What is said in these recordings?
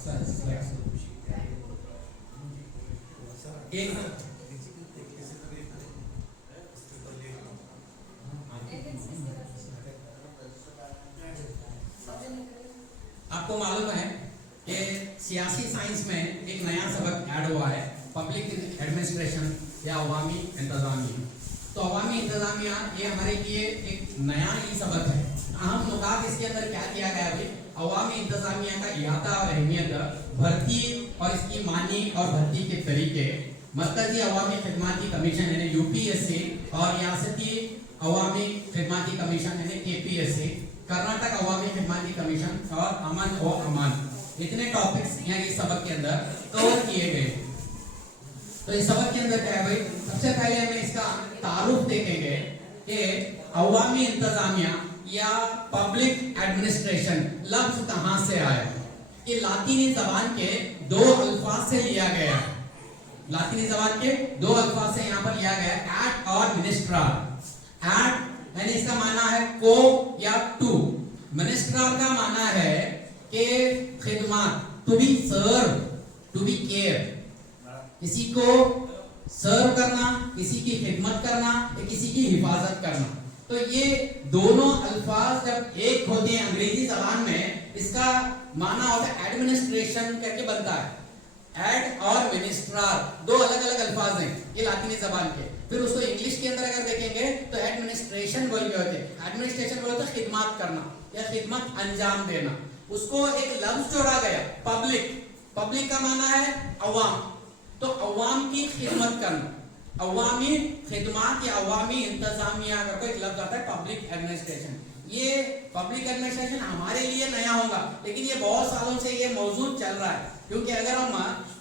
आपको मालूम है कि सियासी साइंस में एक नया सबक ऐड हुआ है, पब्लिक एडमिनिस्ट्रेशन या अवामी इंतजामिया। तो अवामी इंतजामिया ये हमारे लिए एक नया ही सबक है। अहम नुकात इसके अंदर क्या किया गया है? अवामी इंतजामिया का इहाता और अहमियत, भर्ती और इसकी मानी और भर्ती के तरीके, मरकजी अवामी खिदमती कमीशन यानी यूपीएससी और रियासती अवामी खिदमती कमीशन यानी केपीएससी, कर्नाटक अवामी खिदमती कमीशन और अमन व अमान, इतने टॉपिक्स यहाँ इस सबक के अंदर कवर किए गए। तो इस सबक के अंदर क्या है भाई, सबसे पहले हमें इसका तारुफ देखेंगे कि अवामी इंतजामिया या पब्लिक एडमिनिस्ट्रेशन लफ्ज कहां से आया। ये लातीनी जबान के दो अल्फाज से लिया गया है। लातीनी जबान के दो अल्फाज से यहाँ पर लिया गया है, एट और मिनिस्ट्रार। एट यानी इसका माना है को या टू, मिनिस्ट्रार का माना है कि खिदमत, to be serve, to be care, किसी को सर्व करना, किसी की खिदमत करना या किसी की हिफाजत करना। तो ये दोनों अल्फाज जब एक होते हैं अंग्रेजी जबान में, इसका माना होता है एडमिनिस्ट्रेशन करके बनता है। एड और मिनिस्ट्रार दो अलग अलग अल्फाज हैं ये लातीनी जबान के। फिर उसको इंग्लिश के अंदर अगर देखेंगे तो एडमिनिस्ट्रेशन बोल के होते हैं। एडमिनिस्ट्रेशन बोलते हैं खिदमत करना या खिदमत अंजाम देना। उसको एक लफ्ज जोड़ा गया पब्लिक। पब्लिक का माना है अवाम, तो अवाम की खिदमत करना, अवामी खिदमत या अवामी इंतजामिया का एक लफ्ज आता है पब्लिक एडमिनिस्ट्रेशन। ये पब्लिक एडमिनिस्ट्रेशन हमारे लिए नया होगा, लेकिन ये बहुत सालों से ये मौजूद चल रहा है। क्योंकि अगर हम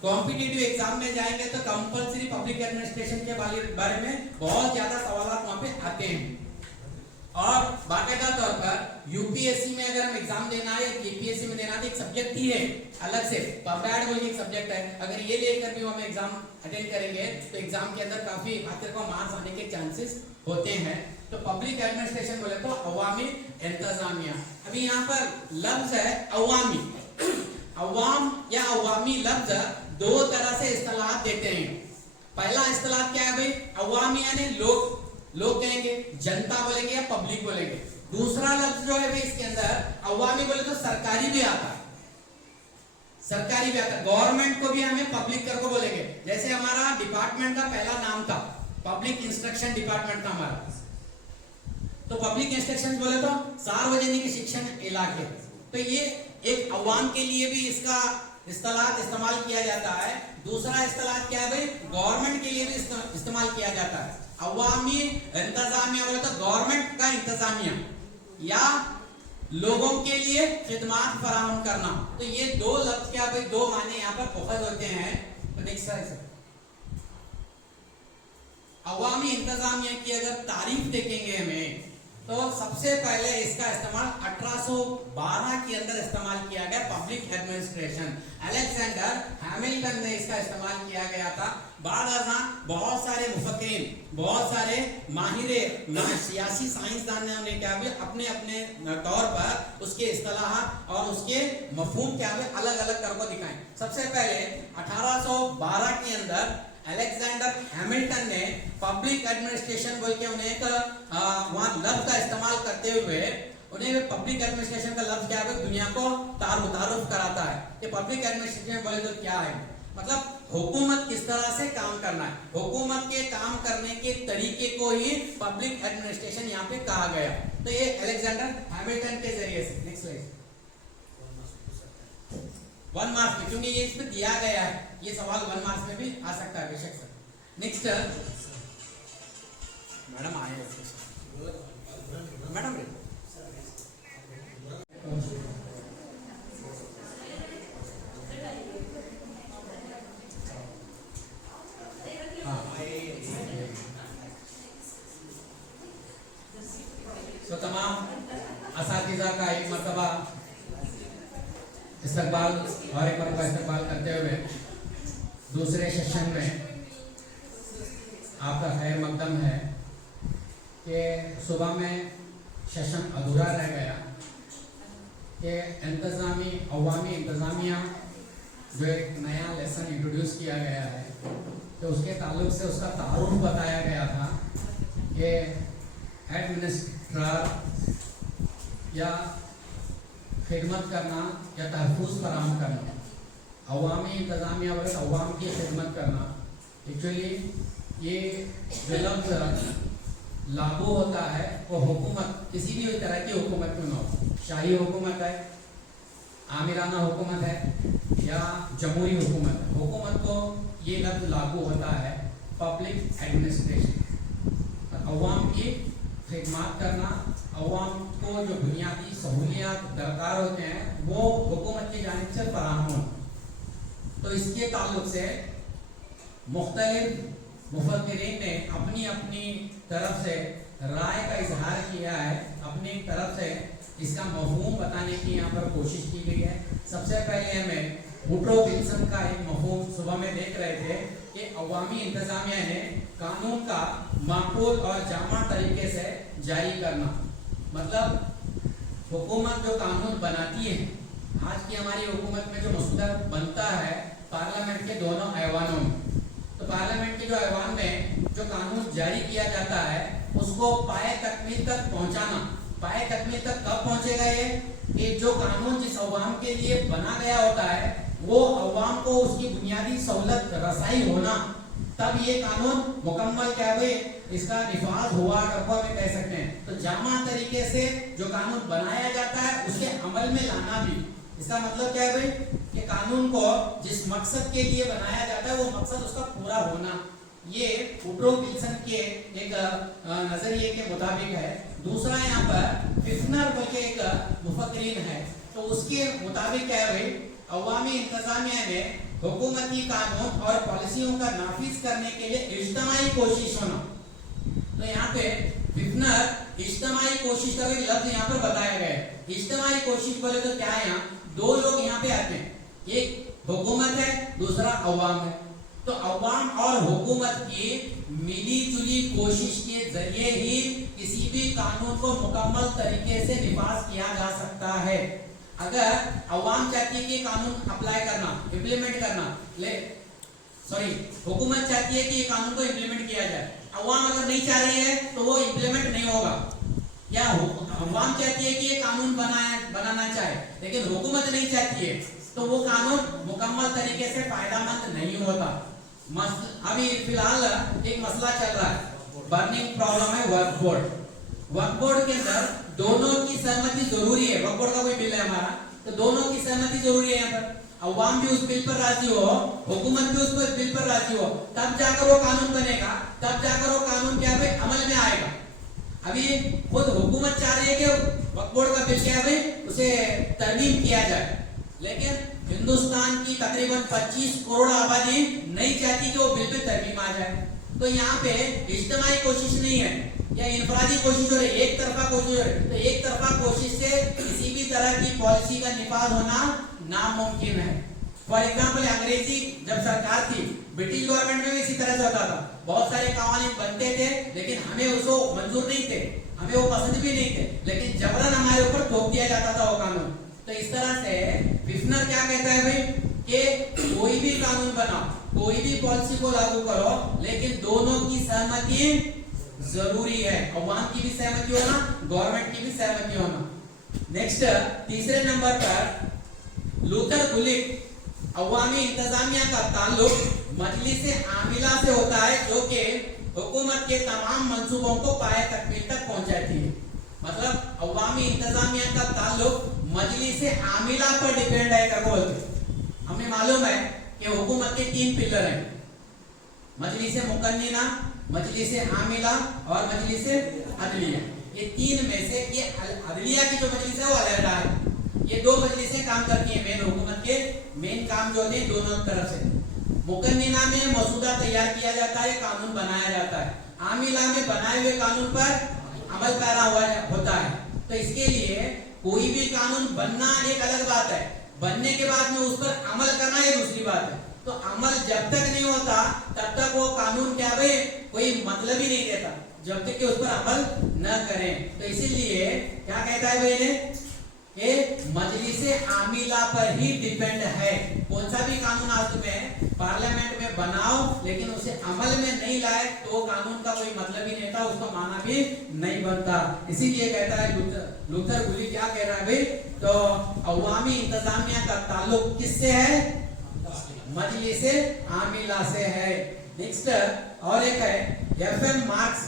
कॉम्पिटिटिव एग्जाम में जाएंगे तो कंपलसरी पब्लिक एडमिनिस्ट्रेशन के बारे में बहुत ज्यादा सवाल वहां पे आते हैं। और बाकायदा तौर पर यूपीएससी में अगर हम एग्जाम देना है या केपीएससी में देना है तो एक सब्जेक्ट ही है अलग से, पब्लैड बोल के एक सब्जेक्ट है। अगर ये लेकर भी हम एग्जाम अटेंड करेंगे तो एग्जाम के अंदर काफी आखिर को मार्क्स आने के चांसेस होते हैं। तो पब्लिक एडमिनिस्ट्रेशन बोले तो अवामी इंतजामिया। अभी यहाँ पर लफ्ज है अवामी। अवाम या अवामी लफ्ज दो तरह से इस्तेलाह देते हैं। पहला इस्तेलाह क्या है भाई, अवामी यानी लोग, लोग कहेंगे जनता बोलेंगे या पब्लिक बोलेंगे। दूसरा लफ्ज जो है भाई इसके अंदर अवामी बोले तो सरकारी भी आता है, सरकारी भी आता है। गवर्नमेंट को भी हमें पब्लिक कर को बोलेंगे। जैसे हमारा डिपार्टमेंट का पहला नाम था पब्लिक इंस्ट्रक्शन डिपार्टमेंट था हमारा, तो पब्लिक इंस्ट्रक्शन बोले तो सार्वजनिक शिक्षण इलाके। तो ये एक अवाम के लिए भी इसका इस्तेमाल किया जाता है। दूसरा इस्तेलाह क्या है भाई, गवर्नमेंट के लिए भी इस्तेमाल किया जाता है। अवामी इंतजामिया बोले तो गवर्नमेंट का इंतजामिया या लोगों के लिए खिदमत फराहम करना। तो ये दो लफ्ज क्या भाई, दो माने यहाँ पर पोखज होते हैं। तो नेक्स्ट है अवामी इंतजामिया की अगर तारीफ देखेंगे हमें तो सबसे पहले इसका इस्तेमाल 1812 के अंदर इस्तेमाल किया गया, पब्लिक एडमिनिस्ट्रेशन। अलेक्जेंडर हैमिल्टन ने इसका इस्तेमाल किया गया था। बाद बहुत सारे मुफक्किरीन, बहुत सारे माहिरे सियासी साइंसदान ने क्या भी अपने अपने तौर पर उसके इस्तेलाह और उसके मफहूम क्या भी अलग अलग करके दिखाए। सबसे पहले 1812 के अंदर अलेक्जेंडर हैमिल्टन ने पब्लिक एडमिनिस्ट्रेशन बोल के उन्हें एक वहां लफ्ज का इस्तेमाल करते हुए उन्हें पब्लिक एडमिनिस्ट्रेशन का लफ्ज क्या है दुनिया को तारुफ कराता है कि पब्लिक एडमिनिस्ट्रेशन बोले तो क्या है, मतलब हुकूमत किस तरह से काम करना है, हुकूमत के काम करने के तरीके को ही पब्लिक एडमिनिस्ट्रेशन यहाँ पे कहा गया। तो ये अलेक्जेंडर हैमिल्टन के जरिए से। Next slide. 1 मार्क्स में, क्योंकि ये इस पे दिया गया है, ये सवाल 1 मार्क्स में भी आ सकता है बेशक सर। नेक्स्ट मैडम आए, मैडम तो तमाम असातिज़ा का एक मरतबा इस्तकबाल और एक मरतबा इस्तकबाल करते हुए दूसरे सेशन में आपका खैर मकदम है कि सुबह में सेशन अधूरा रह गया कि इंतज़ामी अवामी इंतज़ामिया जो एक नया लेसन इंट्रोड्यूस किया गया है, तो उसके ताल्लुक से उसका तारुफ बताया गया था कि एडमिनिस्ट्रेटर या खिदमत करना या तहफ़्फ़ुज़ फराहम करना, अवामी इंतज़ामिया वगैरह अवाम की खिदमत करना। एक्चुअली ये जो लफ्ज़ लागू होता है वो हुकूमत, किसी भी तरह की हुकूमत क्यों ना हो, शाही हुकूमत है, आमिराना हुकूमत है या जमहूरी हुकूमत है, हुकूमत को ये लफ्ज़ लागू होता है पब्लिक एडमिनिस्ट्रेशन, अवाम की खिदमत करना, अवाम को जो बुनियादी सहूलियात दरकार होते हैं वो हुकूमत की जानिब से फराहम हो। तो इसके ताल्लुक से मुख्तलिफ मुफक्किरीन ने अपनी अपनी तरफ से राय का इजहार किया है, अपनी तरफ से इसका मफहूम बताने की यहाँ पर कोशिश की गई है। सबसे पहले हमें वुड्रो विल्सन का एक मफहूम सुबह में देख रहे थे कि अवामी इंतज़ामिया ने कानून का माकूल और जामा तरीके से जारी करना, मतलब हुकूमत जो कानून बनाती है, आज की हमारी हुकूमत में जो मसूदा बनता है पार्लियामेंट के दोनों ऐवानों में, तो पार्लियामेंट के जो ऐवान में जो कानून जारी किया जाता है उसको पाए तकमील तक पहुंचाना। पाए तकमील तक कब पहुंचेगा ये कि जो कानून जिस अवाम के लिए बना गया होता है वो अवाम को उसकी बुनियादी सहूलत रसाई होना, तब ये कानून मुकम्मल क्या हुए इसका निफाज हुआ रखा में कह सकते हैं। तो जामा तरीके से जो कानून बनाया जाता है उसके अमल में लाना भी, इसका मतलब क्या है भाई कि कानून को जिस मकसद के लिए बनाया जाता है वो मकसद उसका पूरा होना, ये वुड्रो विल्सन के एक नजरिए के मुताबिक है। दूसरा यहाँ पर फिफ्नर बोल के एक मुफक्किरीन है, तो उसके मुताबिक क्या है भाई, अवामी इंतज़ामिया ने हुकूमती कानून और पॉलिसियों का नाफिज करने के लिए इज्तिमाई कोशिश होना। तो यहाँ पे फिफ्नर इज्तिमाई कोशिश का एक लफ्ज यहाँ पर बताया गया है। इज्तिमाई कोशिश बोले तो क्या है, यहाँ दो लोग यहाँ पे आते हैं, एक हुकूमत है दूसरा अवाम है। तो अवाम और हुकूमत की मिली जुली कोशिश के जरिए ही किसी भी कानून को मुकम्मल तरीके से निफाज किया जा सकता है। अगर अवाम चाहती है कि कानून अप्लाई करना, इम्प्लीमेंट करना, हुकूमत चाहती है कि ये कानून को इम्प्लीमेंट किया जाए, अवाम अगर नहीं चाह रही है तो वो इम्प्लीमेंट नहीं होगा। या अवाम चाहती है कि ये कानून बनाना चाहे लेकिन हुकूमत नहीं चाहती है तो वो कानून मुकम्मल तरीके से फायदामंद नहीं होता। अभी फिलहाल एक मसला चल रहा है, बर्निंग प्रॉब्लम है वर्क बोर्ड। वर्क बोर्ड के अंदर दोनों की सहमति जरूरी है। वर्क बोर्ड का कोई बिल है हमारा, तो दोनों की सहमति जरूरी है। यहाँ पर अवाम भी उस बिल पर राजी हो, हुकूमत भी उस बिल पर राजी हो, तब जाकर वो कानून बनेगा, तब जाकर वो कानून क्या है अमल में आएगा। अभी खुद हुकूमत चाह रही है कि वक्फ बोर्ड का बिल क्या है उसे तरमीम किया जाए, लेकिन हिंदुस्तान की तकरीबन 25 करोड़ आबादी नहीं चाहती कि वो बिल पे तरमीम आ जाए। तो यहाँ पे इज्तिमाई कोशिश नहीं है या इनफरादी कोशिश हो रही है, एक तरफा कोशिश हो रही है। तो एक तरफा कोशिश से किसी भी तरह की पॉलिसी का निफाज होना नामुमकिन है। फॉर एग्जाम्पल अंग्रेजी जब सरकार थी, ब्रिटिश गवर्नमेंट में भी इसी तरह से होता था, बहुत सारे कानून बनते थे लेकिन हमें उसको मंजूर नहीं थे, हमें वो पसंद भी नहीं थे, लेकिन जबरन हमारे ऊपर थोप दिया जाता था वो कानून। तो इस तरह से फिफ्नर क्या कहता है भाई कि कोई भी कानून बनाओ, कोई भी पॉलिसी को लागू करो, लेकिन दोनों की सहमति जरूरी है, अवाम की भी सहमति होना, गवर्नमेंट की भी सहमति होना। नेक्स्ट तीसरे नंबर पर लूथर गुलिक, अवामी इंतजामिया का ताल्लुक मजलिस आमिला से होता है जो कि हुकूमत के तमाम मंसूबों को पाए तकमील तक पहुंचाती है। मतलब अवामी इंतजामिया का ताल्लुक मजलिस आमिला पर डिपेंड है। हमें मालूम है कि हुकूमत के 3 पिलर हैं, मजलिस मुकन्निना, मजलिस आमिला और मजलिस अदलिया। ये 3 में से ये अदलिया की जो मजलिस है वो अलहदा है। ये 2 मजलिसें काम करती हैं, मेन हुकूमत के मेन काम जो होते हैं दोनों तरफ से। मुकन्निना में मसूदा तैयार किया जाता है, कानून बनाया जाता है, आमिला में बनाए हुए कानून पर अमल पैरा हुआ होता है। तो इसके लिए कोई भी कानून बनना एक अलग बात है, बनने के बाद में उस पर अमल करना ये दूसरी बात है। तो अमल जब तक नहीं होता तब तक वो कानून क्या भाई कोई मतलब ही नहीं देता, जब तक कि उस पर अमल न करें। तो इसीलिए क्या कहता है भाई ने कि मजलिस आमिला पर ही डिपेंड है, कौन सा भी बाद में पार्लियामेंट में बनाओ लेकिन उसे अमल में नहीं लाए तो वो कानून का कोई मतलब ही नहीं था, उसको माना भी नहीं बनता। इसीलिए कहता है लूथर गुली क्या कह रहा है भाई, तो अवामी इंतजामिया का ताल्लुक किससे है? मजलिस आमिला से है। नेक्स्ट और एक है एफएम मार्क्स,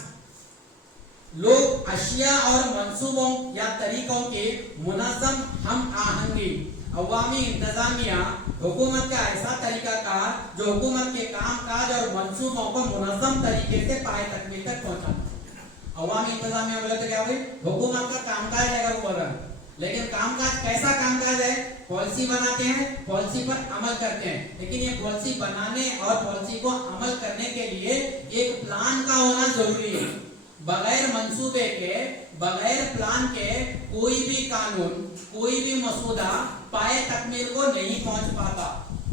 लोग अशिया और मंसूबों या तरीकों की मुनज़्ज़म हम आहंगी। अवामी इंतजामिया हुकूमत का ऐसा तरीका का जो हुकूमत के काम काज और मंसूबों को मुनज़्ज़म तरीके से पाए तकमील तक पहुंचाता। अवामी इंतजामिया बोले तो क्या भाई, हुकूमत का कामकाज है अगर बोल रहा, लेकिन कामकाज कैसा कामकाज है? पॉलिसी बनाते हैं, पॉलिसी पर अमल करते हैं, लेकिन ये पॉलिसी बनाने और पॉलिसी को अमल करने के लिए एक प्लान का होना जरूरी है। बगैर मंसूबे के, बगैर प्लान के कोई भी कानून, कोई भी मसूदा पाए तकमील को नहीं पहुंच पाता।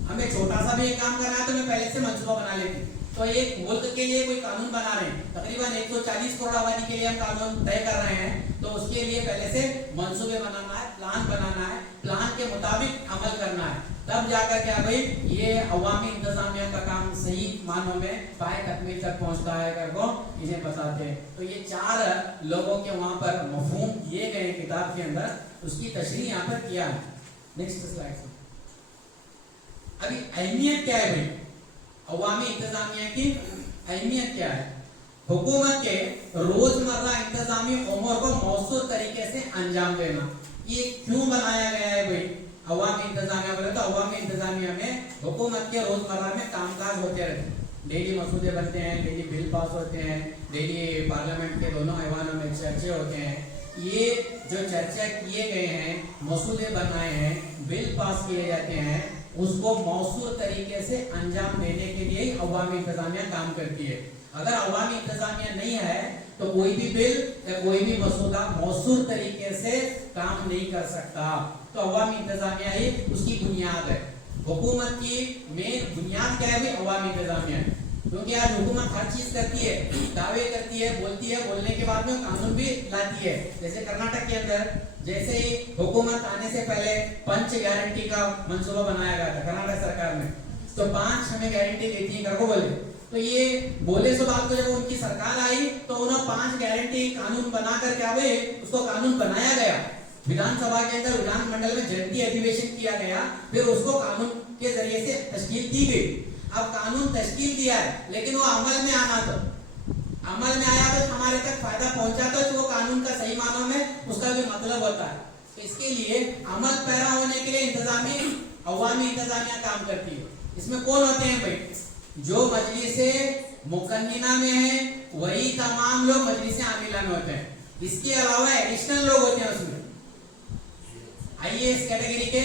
हमें छोटा सा भी एक काम करना है तो मैं पहले से मंसूबा बना लेती हूँ। तो एक मुल्क के लिए कोई कानून बना रहे हैं, तकरीबन 140 करोड़ आबादी के लिए हम कानून तय कर रहे हैं, तो उसके लिए पहले से मंसूबे बनाना है, प्लान बनाना है, प्लान के मुताबिक अमल करना है, तब जाकर क्या भाई ये अवामी इंतजामिया का काम सही मानों में पाए तकमील तक पहुंचता है करको इन्हें बताते हैं। तो ये 4 लोगों के वहां पर मफहूम दिए गए किताब के अंदर, उसकी तशरीह यहाँ पर किया है। Next slide. अभी अहमियत क्या है भाई, अवामी इंतजामिया की अहमियत क्या है? हुकूमत के रोजमर्रा इंतजामी उमूर को मौसूर तरीके से अंजाम देना। ये क्यों बनाया गया है भाई अवामी इंतजामिया? बोले तो अवामी इंतजामिया में हुकूमत के रोजमर्रा में कामकाज होते रहते हैं, डेली मसूदे बनते हैं, डेली बिल पास होते हैं, डेली पार्लियामेंट के दोनों ऐवानों में चर्चे होते हैं। ये जो चर्चा किए गए हैं, मसूदे बनाए हैं, बिल पास किए जाते हैं, उसको मौसूर तरीके से अंजाम देने के लिए ही अवामी इंतजामिया काम करती है। अगर अवामी इंतजामिया नहीं है तो कोई भी बिल या कोई भी मसूदा मौसूर तरीके से काम नहीं कर सकता। तो अवामी इंतजामिया ही उसकी बुनियाद है। हुकूमत की मेन बुनियाद क्या है भी? अवामी इंतजामिया है। क्योंकि आज हुकूमत हर चीज करती है, दावे करती है, बोलने के बाद में कानून भी लाती है। जैसे कर्नाटक के अंदर जैसे ही हुकूमत आने से पहले पंच गारंटी का मंसूबा बनाया गया था कर्नाटक सरकार में, तो 5 हमें गारंटी देती है करको बोले। तो ये बोले सो बात को जब उनकी सरकार आई तो उन्होंने 5 गारंटी कानून बनाकर क्या हुए, उसको कानून बनाया गया। विधानसभा के अंदर विधानमंडल में जनती अधिवेशन किया गया, फिर उसको कानून के जरिए से तश्कील दी गई। अब कानून तश्कील दिया है लेकिन वो अमल में आना, तो अमल में आया तो हमारे तक फायदा पहुंचा तो वो कानून का सही मानों में उसका भी मतलब होता है। तो इसके लिए अमल पैरा होने के लिए इंतजामी अवामी इंतजामिया काम करती है। इसमें कौन होते हैं भाई? जो मजलिसे मुकन्निना में है वही तमाम लोग मजलिसे आमिला में होते हैं। इसके अलावा एडिशनल लोग होते हैं उसमें, आईएएस कैटेगरी के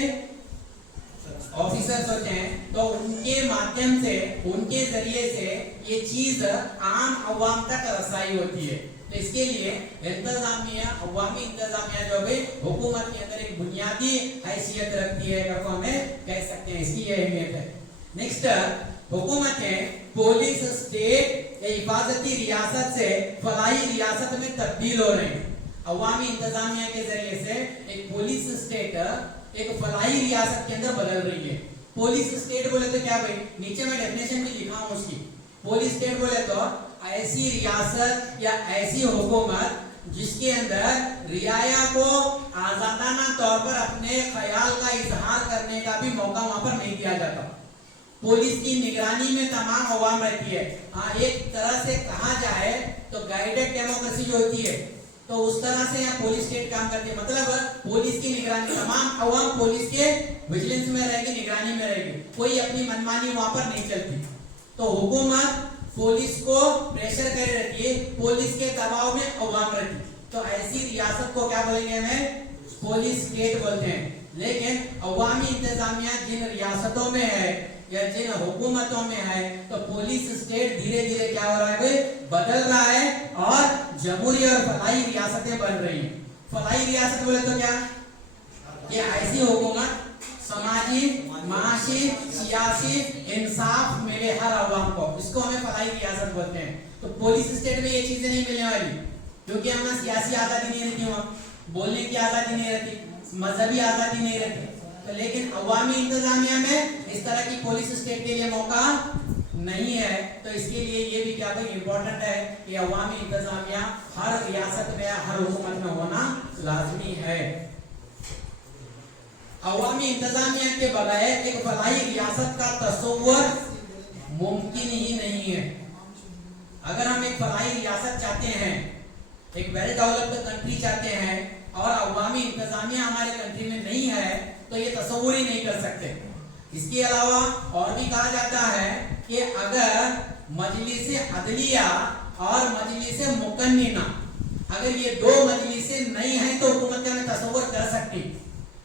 ऑफिसर्स होते हैं, तो उनके माध्यम से, उनके जरिए से ये चीज आम अवाम तक रसाई होती है। तो इसके लिए इंतजामिया, अवामी इंतजामिया जो है हुकूमत के अंदर एक बुनियादी हैसियत रखती है, तो हमें कह सकते हैं इसकी ये अहमियत है। नेक्स्ट, हुकूमतें पुलिस स्टेट या हिफाजती रियासत से फलाही रियासत में तब्दील हो रहे हैं। अवामी इंतजामिया के जरिए से एक पुलिस स्टेट एक फलाही रियासत के अंदर बदल रही है। पुलिस स्टेट बोले तो क्या भाई, नीचे मैं डेफिनेशन भी लिखा हूं उसकी। पुलिस स्टेट बोले तो ऐसी रियासत या ऐसी हुकूमत जिसके अंदर रियाया को आजादाना तौर पर अपने ख्याल का इजहार करने का भी मौका वहां पर नहीं दिया जाता। पुलिस की निगरानी में तमाम अवाम रहती है। हाँ, एक तरह से कहा जाए तो गाइडेड डेमोक्रेसी जो होती है, तो उस तरह से यहाँ पुलिस स्टेट काम करती है। मतलब पुलिस की निगरानी, तमाम अवाम पुलिस के विजिलेंस में रहेगी, निगरानी में रहेगी, कोई अपनी मनमानी वहां पर नहीं चलती। तो हुकूमत पुलिस को प्रेशर करे रहती है, पुलिस के दबाव में अवाम रहती है। तो ऐसी रियासत को क्या बोलेंगे हमें? पुलिस स्टेट बोलते हैं। लेकिन अवामी इंतजामिया जिन रियासतों में है या जिन हुकूमतों में है, तो पुलिस स्टेट धीरे धीरे क्या हो रहा है भाई, बदल रहा है और जमहूरी और फलाही रियासतें बन रही हैं। फलाही रियासत बोले तो क्या? ये ऐसी हुकूमत समाजी, माशी, सियासी इंसाफ मिले हर अवाम को, इसको हमें फलाही रियासत बोलते हैं। तो पुलिस स्टेट में ये चीजें नहीं मिलने वाली, क्योंकि हमें सियासी आजादी नहीं रहती, वहां बोलने की आजादी नहीं रहती, मजहबी आजादी नहीं रहती, तो लेकिन अवामी इंतजामिया में इस तरह की पुलिस स्टेट के लिए मौका नहीं है। तो इसके लिए ये भी क्या भाई इंपॉर्टेंट है कि अवामी इंतजामिया हर रियासत में हर हुकूमत में होना लाजमी है। अवामी इंतजामिया के बगैर एक फलाही रियासत का तस्वुर मुमकिन ही नहीं है। अगर हम एक फलाही रियासत चाहते हैं, एक वेल डेवलप्ड कंट्री चाहते हैं और अवामी इंतजामिया हमारे कंट्री में नहीं है तो ये तस्वुर ही नहीं कर सकते। इसके अलावा और भी कहा जाता है कि अगर मजलिस अदलिया और मजलिस मुकन्निना अगर ये दो मजलिसें नहीं है तो हुकूमत का तस्वुर कर सकती,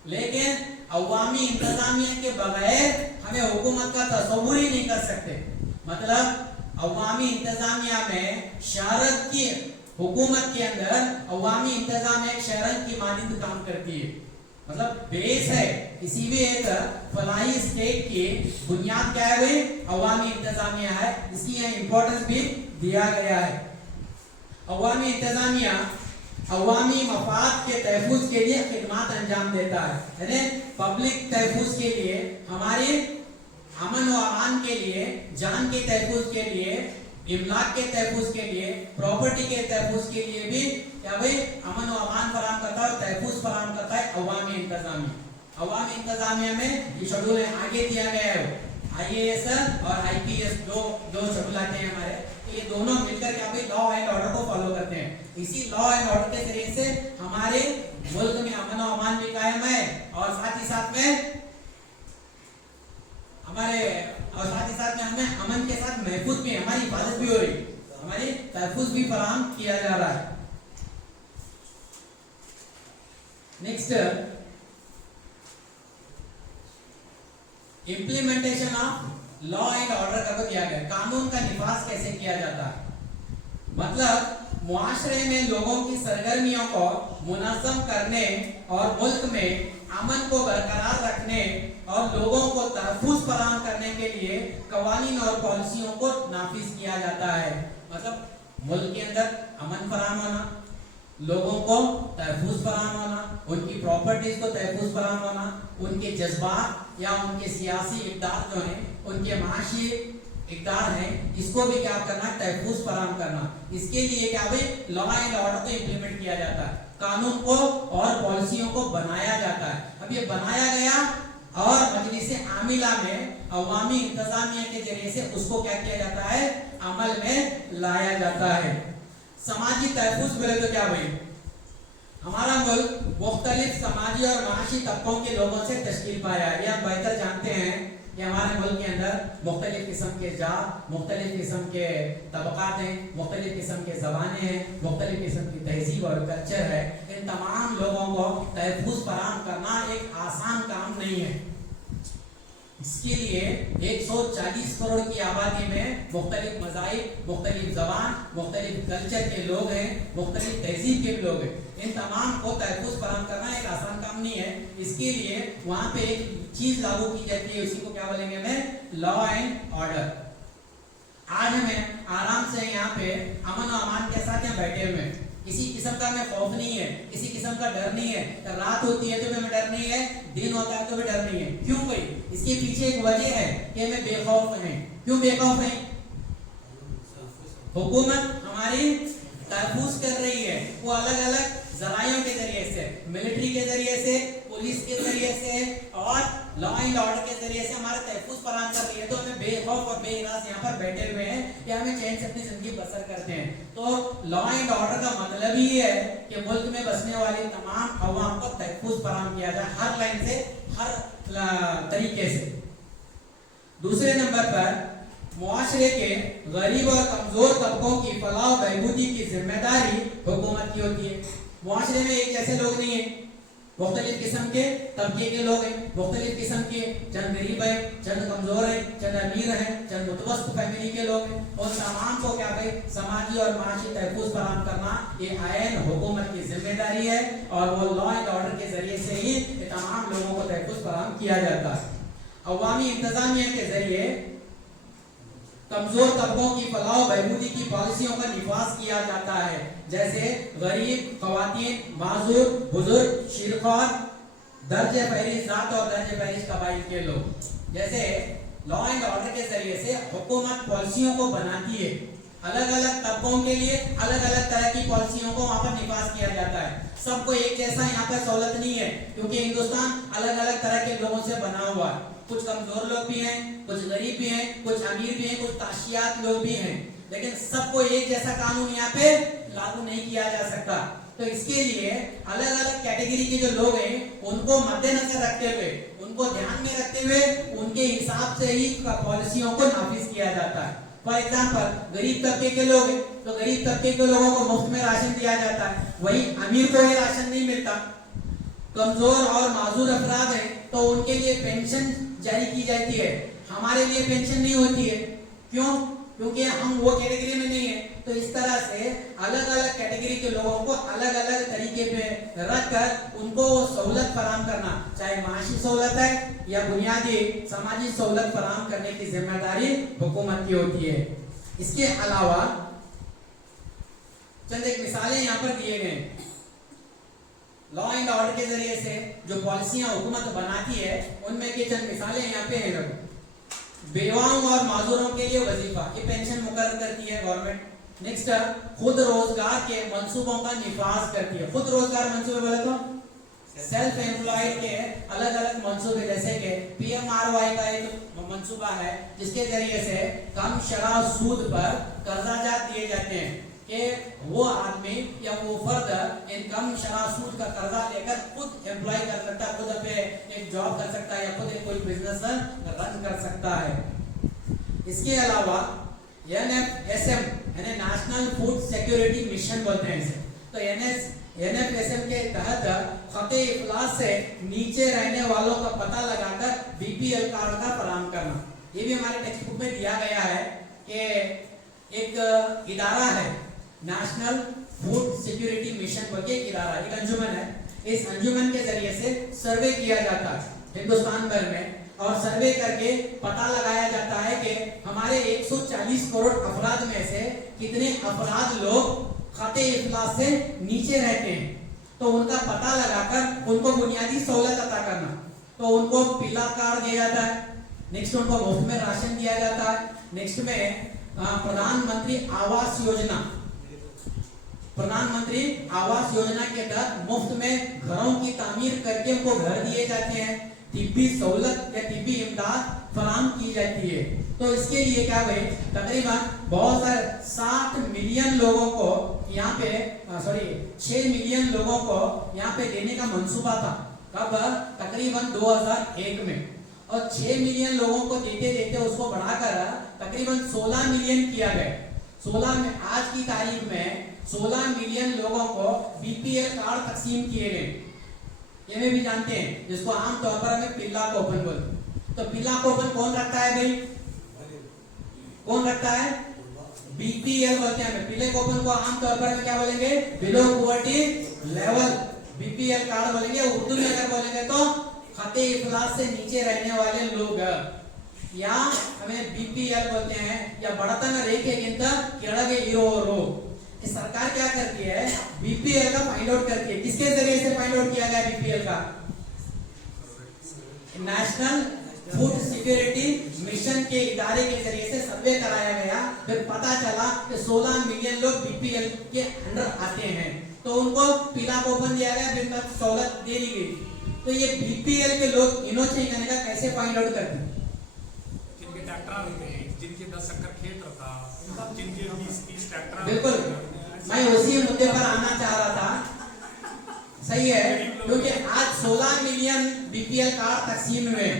लेकिन अवामी इंतजामिया के बगैर हमें हुकूमत का तस्वुर ही नहीं कर सकते। मतलब अवामी इंतजामिया में शहरत की हुकूमत के अंदर अवामी इंतजामिया एक शहरत की मानिंद काम करती है। मतलब बेस है किसी भी एक फलाही स्टेट की बुनियाद क्या है भाई अवामी इंतजामिया है। इसकी यहाँ इंपॉर्टेंस भी दिया गया है। अवामी इंतजामिया अवामी मफाद के तहफ़्फ़ुज़ के लिए खिदमत अंजाम देता है, यानी पब्लिक तहफ़्फ़ुज़ के लिए, हमारे अमन व अमान के लिए, जान के तहफ़्फ़ुज़ के लिए, इमलाक के तहफ़्फ़ुज़ के लिए, प्रॉपर्टी के तहफ़्फ़ुज़ के लिए भी क्या भाई अमन व अमान फराहम करता है और तहफ़्फ़ुज़ फराहम करता है अवामी इंतजामिया। अवामी इंतजामिया में ये शेड्यूल आगे दिया गया है, IAS और IPS दो शेड्यूल आते हैं हमारे, तो ये दोनों मिलकर क्या भाई लॉ एंड ऑर्डर को फॉलो करते हैं। इसी लॉ एंड ऑर्डर के जरिए से हमारे मुल्क में अमन और अमान भी कायम है और साथ ही साथ में हमें अमन के साथ महफूज भी, हमारी हिफाजत भी हो रही, हमारी तहफ़्फ़ुज़ भी फराहम किया जा रहा है। Next, implementation of law and order का दिया गया, कानून का निफाज कैसे किया जाता है। मतलब मुआशरे में लोगों की सरगर्मियों को मुनज़्ज़म करने और मुल्क में अमन को बरकरार रखने और लोगों को तहफ़्फ़ुज़ फराहम करने के लिए कवानीन और पॉलिसियों को नाफिज किया जाता है। मतलब मुल्क के अंदर अमन फराहम होना, लोगों को तहफ़्फ़ुज़ फराहम होना, उनकी प्रॉपर्टीज को तहफ़्फ़ुज़ फराहम होना, उनके जज्बात या उनके सियासी इक़दार जो हैं, उनके माशी इक़दार हैं, इसको भी क्या करना, तहफ़्फ़ुज़ फराहम करना। इसके लिए क्या भाई लॉ एंड ऑर्डर को इम्प्लीमेंट किया जाता है, कानून को और पॉलिसियों को बनाया जाता है। अब ये बनाया गया और मजलिस आमिला में अवामी इंतजामिया के जरिए से उसको क्या किया जाता है, अमल में लाया जाता है। समाजी तहफ़्फ़ुज़ बोले तो क्या भाई हमारा मुल्क मुख्तलिफ समाजी और माशी तबकों के लोगों से तश्कील पाया है। ये आप बेहतर जानते हैं कि हमारे मुल्क के अंदर मुख्तलिफ किस्म के जात, मुख्तलिफ किस्म के तबकात हैं, मुख्तलिफ किस्म के ज़बानें हैं, मुख्तलिफ किस्म की तहजीब और कल्चर है। इन तमाम लोगों को तहफ़्फ़ुज़ फराहम करना एक आसान काम नहीं है। इसके लिए 140 करोड़ की आबादी में मुख्तलिफ मज़ाहिब, मुख्तलिफ ज़बान, मुख्तलिफ कल्चर के लोग हैं, मुख्तलिफ तहजीब के लोग हैं। इन तमाम को तहफ़्फ़ुज़ फराहम करना एक आसान काम नहीं है। इसके लिए वहाँ पे एक चीज़ लागू की जाती है, उसी को क्या बोलेंगे हमें, लॉ एंड ऑर्डर। आज हमें आराम से यहाँ पे अमन और अमान के साथ यहाँ बैठे हुए हैं, किसी किस्म का हमें खौफ नहीं है, किसी किस्म का डर नहीं है। रात होती है तो हमें डर नहीं है, दिन होता है तो हमें डर नहीं है। क्यों भाई? इसके पीछे एक वजह है कि हमें बेखौफ हैं। क्यों बेखौफ हैं? हुकूमत हमारी तहफ़्फ़ुज़ कर रही है, वो अलग अलग ज़राइयों के जरिए से, मिलिट्री के जरिए से, पुलिस के जरिए से और लॉ एंड ऑर्डर के जरिए से हमारा तहफ़्फ़ुज़ फराहम कर रही है। तो हमें बेखौफ और बेइरास यहाँ पर बैठे हुए हैं कि हमें चैन से अपनी जिंदगी बसर करते हैं। तो लॉ एंड ऑर्डर का मतलब ही है कि मुल्क में बसने वाली तमाम अवाम को तहफ़्फ़ुज़ फराहम किया जाए, हर लाइन से, हर तरीके से। दूसरे नंबर पर मुआशरे के गरीब और कमजोर तबकों की फलाह व बहबूदी की जिम्मेदारी हुकूमत की होती है। मुआशरे में एक जैसे लोग नहीं है, मुख्तलिफ किस्म के तबके के लोग हैं, मुख्तलिफ किस्म के, चंद गरीब है, चंद कमजोर है, चंद अमीर है, चंद मुतवस्सित फैमिली के लोग हैं, और तमाम को क्या भाई समाजी और माशी तहफ़्फ़ुज़ फराहम करना ये आयन हुकूमत की जिम्मेदारी है और वो लॉ एंड ऑर्डर के जरिए से ही तमाम लोगों को तहफ़्फ़ुज़ फराहम किया जाता है। अवामी इंतजामिया के जरिए कमजोर तबकों की फलाह बहबूदी की पॉलिसियों का निफाज किया जाता है, जैसे गरीब, खवातीन, माजूर, बुजुर्ग, शिरख्वार, दर्ज फहरिस्त जात और दर्ज फहरिस्त कबाइल के लोग। जैसे लॉ एंड ऑर्डर के जरिए से हुकूमत पॉलिसियों को बनाती है, अलग अलग तबकों के लिए अलग अलग तरह की पॉलिसियों को वहां पर निफाज किया जाता है। सबको एक जैसा यहाँ पर सहूलत नहीं है, क्योंकि हिंदुस्तान अलग अलग तरह के लोगों से बना हुआ है। कुछ कमजोर लोग भी हैं, कुछ गरीब भी हैं, कुछ अमीर भी हैं, कुछ ताशियात लोग भी हैं, लेकिन सबको एक जैसा कानून यहाँ पे लागू नहीं किया जा सकता। तो इसके लिए अलग अलग कैटेगरी के जो लोग हैं उनको मद्देनजर रखते हुए, उनको ध्यान में रखते हुए उनके हिसाब से ही पॉलिसियों को नाफिज किया जाता है। फॉर एग्जाम्पल, गरीब तबके के लोग हैं तो गरीब तबके के लोगों को मुफ्त में राशन दिया जाता है, वही अमीर को ये राशन नहीं मिलता। कमजोर और माजूर अफराद हैं तो उनके लिए पेंशन जारी की जाती है, हमारे लिए पेंशन नहीं होती है। क्यों? क्योंकि हम वो कैटेगरी में नहीं है। तो इस तरह से अलग अलग कैटेगरी के लोगों को अलग अलग तरीके पे रखकर उनको सहूलत फराहम करना, चाहे माशी सहूलत है या बुनियादी समाजी सहूलत फराहम करने की जिम्मेदारी हुकूमत की होती है। इसके अलावा चंद एक मिसालें यहाँ पर दिए गए। लॉ एंड ऑर्डर के जरिए से जो पॉलिसियां हुकूमत बनाती है उनमें की चंद मिसालें यहाँ पे हैं। बेवाओं और माजूरों के लिए वजीफा की पेंशन मुकर्रर करती है गवर्नमेंट। नेक्स्ट, खुद रोजगार के मंसूबों का निफाज करती है। खुद रोजगार मंसूबे बोले तो सेल्फ एम्प्लॉयड के अलग अलग मंसूबे, जैसे कि PMRY का एक मंसूबा है जिसके जरिए से कम शरह सूद पर कर्जाजात दिए जाते हैं कि वो आदमी या वो फर्द इन कम शरह सूद का कर्जा लेकर खुद एम्प्लॉय कर सकता है, खुद अपने एक जॉब कर सकता है या खुद एक कोई बिजनेस रन कर सकता है। इसके अलावा NFSM यानी नेशनल फूड सिक्योरिटी मिशन बोलते हैं इसे। तो NFSM के तहत खते इफलास से नीचे रहने वालों का पता लगाकर BPL कार्ड का फराहम करना। ये भी हमारे टेक्स्ट बुक में दिया गया है कि एक इदारा है नेशनल फूड सिक्योरिटी मिशन बोल के एक इदारा, एक अंजुमन है। इस अंजुमन के जरिए से सर्वे किया जाता है हिंदुस्तान भर में और सर्वे करके पता लगाया जाता है कि हमारे 140 करोड़ अफराद में से कितने अफराद लोग खाते इफलास से नीचे रहते हैं। तो उनका पता लगाकर उनको बुनियादी सहूलत अता करना। तो उनको पीला कार्ड दिया जाता है, नेक्स्ट उनको मुफ्त में राशन दिया जाता है। नेक्स्ट में प्रधानमंत्री आवास योजना, प्रधानमंत्री आवास योजना के तहत मुफ्त में घरों की तामीर करके उनको घर दिए जाते हैं। तिब्बी सहूलत या तिब्बी इमदाद फराहम की जाती है। तो इसके लिए क्या भाई तकरीबन बहुत सारे 60 मिलियन लोगों को यहाँ पे 6 मिलियन लोगों को यहाँ पे देने का मंसूबा था। कब? तकरीबन 2001 में। और 6 मिलियन लोगों को देते देते उसको बढ़ाकर तकरीबन 16 मिलियन किया गया। 16 में आज की तारीख में 16 मिलियन लोगों को BPL कार्ड तकसीम किए गए। ये में भी जानते हैं जिसको आमतौर पर हमें पिल्ला कोपन बोलते। तो पिल्ला कोपन कौन रखता है भाई? कौन रखता है? BPL बोलते हैं। पिल्ले कोपन को आमतौर पर हम क्या बोलेंगे? Below poverty level BPL card बोलेंगे। उर्दू में अगर बोलेंगे तो खाते इफलास से नीचे रहने वाले लोग, या हमें BPL बोलते हैं, या बड़तन रेखेगिंत केळगे इरोवरू। सरकार क्या करती है? BPL का फाइंड आउट करती है। किसके जरिए से फाइंड आउट किया गया BPL का? नेशनल फूड सिक्योरिटी मिशन के इदारे के जरिए से सर्वे कराया गया। फिर पता चला कि 16 मिलियन लोग BPL के अंडर आते हैं, तो उनको पीला कोपन दिया गया, फिर तक सहूलत दे दी गई। तो ये BPL के लोग इनोचे का कैसे फाइंड आउट करते हैं? जिनके ट्रैक्टर रहते हैं, जिनके 10 एकड़ खेत रहता, जिनके 20-30 ट्रैक्टर। बिल्कुल, मैं उसी मुद्दे पर आना चाह रहा था। सही है, क्योंकि आज 16 मिलियन BPL कार्ड तकसीम हुए,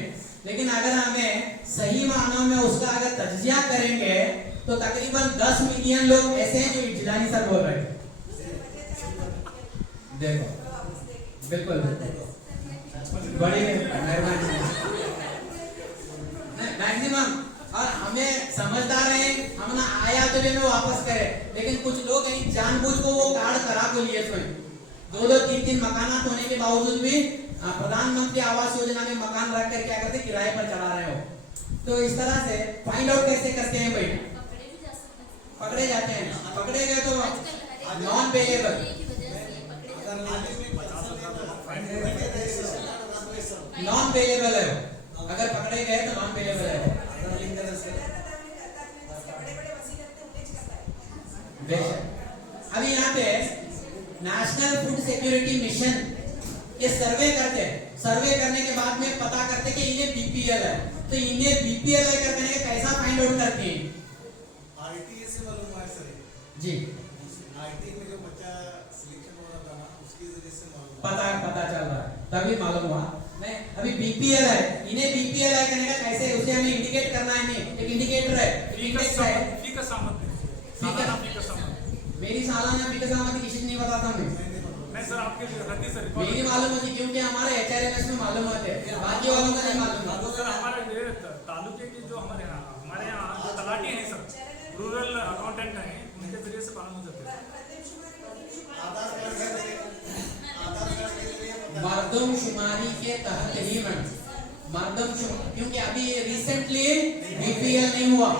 लेकिन अगर हमें सही मानों में उसका अगर तज्जिया करेंगे तो तकरीबन 10 मिलियन लोग ऐसे हैं जो जिलानी सर बोल रहे हैं। देखो बिल्कुल बड़ी मेहरबानी मैक्सिमम। और हमें समझदार है, हम ना आया तो लेने वापस करे, लेकिन कुछ लोग हैं जानबूझ को वो कार्ड करा को लिए स्वयं 2-3 मकानात होने के बावजूद भी प्रधानमंत्री आवास योजना में मकान रख कर क्या करते, किराए पर चढ़ा रहे हो। तो इस तरह से फाइंड आउट कैसे करते हैं भाई? पकड़े जाते हैं। पकड़े गए तो नॉन पेएबल। नॉन पेएबल है वो, अगर पकड़े गए तो नॉन पेएबल है वो। बेशक। अभी यहाँ पे नेशनल फूड सिक्योरिटी मिशन ये सर्वे करते हैं, सर्वे करने के बाद में पता करते कि इन्हें बीपीएल है, तो इन्हें बीपीएल है करने का कैसा फाइंड आउट करते हैं? आरटीए से मालूम हुआ है सर। जी, आरटीए में जो बच्चा सिलेक्शन हो रहा था ना, उसकी वजह से मालूम पता चल रहा है, तभी मालूम हुआ। नहीं, अभी बीपीएल है, इन्हें बीपीएल है करने का कैसे, उसे हमें इंडिकेट करना है। नहीं, एक इंडिकेटर है, इंडेक्स है। फीकस आमद मेरी सालाना फीकस आमद किसी नहीं बताता मैं। नहीं सर, आपके रद्दी से रिकॉर्ड मेरी मालूम होती क्योंकि हमारे एचआरएमएस में मालूम होते हैं, बाकी वालों का नहीं मालूम। तो सर हमारे तालुके की जो हमारे यहाँ जो तलाटी है सर, रूरल अकाउंटेंट हैं, उनके जरिए से मालूम हो जाते हैं। मर्दमशुमारी के तहत ही क्योंकि अभी रिसेंटली बीपीएल नहीं हुआ,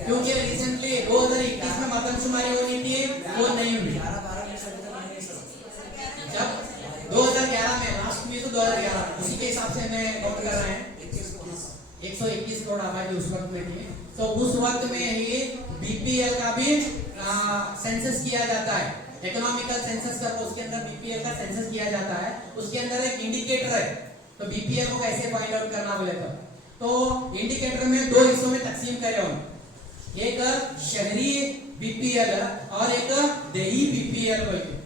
क्योंकि रिसेंटली 2021 में मर्दमशुमारी होनी थी, वो नहीं हुई। जब 2011 में लास्ट में, तो 2011 उसी के हिसाब से हमें काउंट कर रहे हैं। 121 करोड़ आबादी उस वक्त में थी, तो उस वक्त में ही बीपीएल का भी सेंसस किया जाता है। इकोनॉमिकल सेंसस का, उसके अंदर बीपीएल का सेंसस किया जाता है। उसके अंदर एक इंडिकेटर है, तो बीपीएल को कैसे फाइंड आउट करना बोले तो इंडिकेटर में दो हिस्सों में तकसीम करे हम, एक शहरी बीपीएल और एक देही बीपीएल बोल के।